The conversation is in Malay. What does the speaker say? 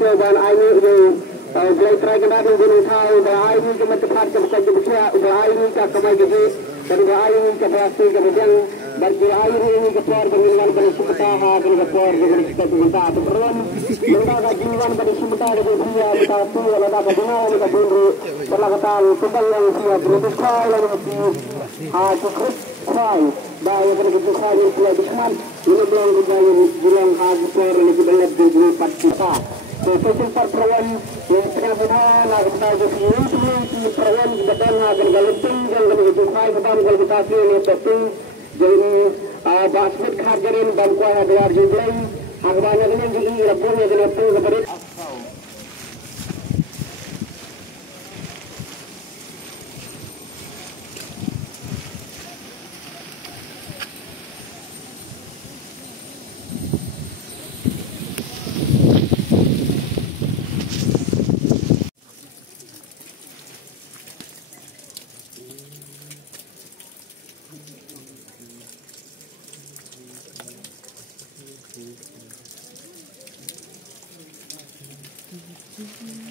Malaysia dan ini Gelai terakhir ada gunung tahu bahwa ini cuma tepat kebukaan kebukaan bahwa ini kemai gigi dan bahwa ini keberhasil kemudian bagi air ini kepor dengan pada sumetaha dengan kepor dengan kita minta atau perlu minta kajian pada sumetaha dengan dia minta tu ada kajian minta dulu perlakatan tentang yang dia berubah sekali yang cukup sekali bahaya pada kebukaan yang dia disman ini belum berjalan bilang kepor ini kita lihat di tempat kita. So, sempat perawan yang tengah benar nak kita jadi ini perawan kita nak bergaluting dan begitu saya kita bergaluting ini penting jadi basket khajarin bangkuan adalah juga agaknya dengan jadi rapuhnya dengan penting kepada Mm-hmm.